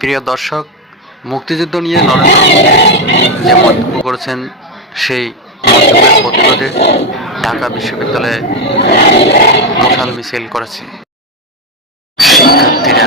প্রিয় দর্শক, মুক্তিযুদ্ধ নিয়ে নরেন্দ্র মোদী যে মন্তব্য করেছেন সেই মন্তব্যের প্রতিবাদে ঢাকা বিশ্ববিদ্যালয়ে মশাল মিছিল করেছে। শিক্ষার্থীরা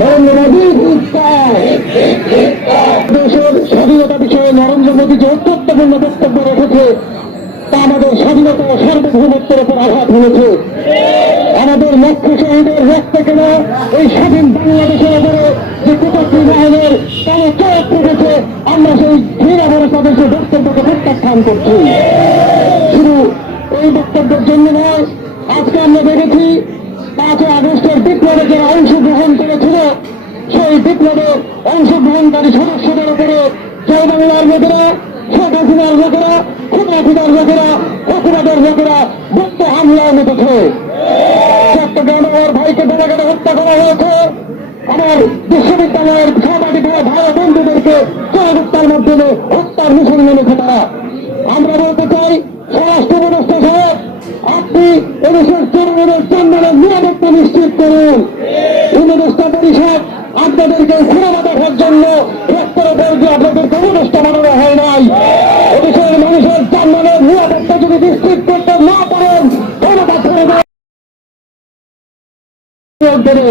নরেন্দ্র মোদী ধিক্কার। দেশের স্বাধীনতা বিষয়ে নরেন্দ্র মোদী যে গুরুত্বপূর্ণ বক্তব্য রেখেছে আমাদের স্বাধীনতা সার্বভৌমত্বের উপর আঘাত হেনেছে আমাদের লক্ষ্য শহীদের রক্ত কেনা এই স্বাধীন বাংলাদেশের উপরে যে কুটত্রী বাহিনীর তারা চোখ রেখেছে, আমরা সেই ঘৃণাভরে তাদের সেই বক্তব্যকে প্রত্যাখ্যান করছি। শুধু এই বক্তব্যের জন্য নয়, আজকে আমরা দেখেছি, পাঁচই আগস্টের বিপ্লবে যারা অংশগ্রহণ করেছিল, সেই বিপ্লবে অংশগ্রহণকারী সদস্যদের উপরে জয় বাংলার লোকেরা শেখ হাসিনার লোকেরা খুব হাসিনার লোকেরা ফসিবাদের লোকেরা গুপ্ত হামলায় মেতেছে চট্টগ্রামে আমার ভাইকে বেড়াগাড়ে হত্যা করা হয়েছে। আমার বিশ্ববিদ্যালয়ের সহপাঠী ভাই বন্ধুদেরকে চরহত্যার মাধ্যমে হত্যার মিছিল নেমেছে তারা আমরা বলতে চাই, স্বরাষ্ট্র উপদেষ্টা সাহেব, আপনি এদেশের জনগণের সম্মানের নিরাপত্তা নিশ্চিত করুন। উপদেষ্টা পরিষদ আপনাদেরকে ঘুরাবা দেখার জন্য মানুষের সম্মানের নিরাপত্তা যদি নিশ্চিত করতে না পারেন ক্ষমতা ছেড়ে দেবে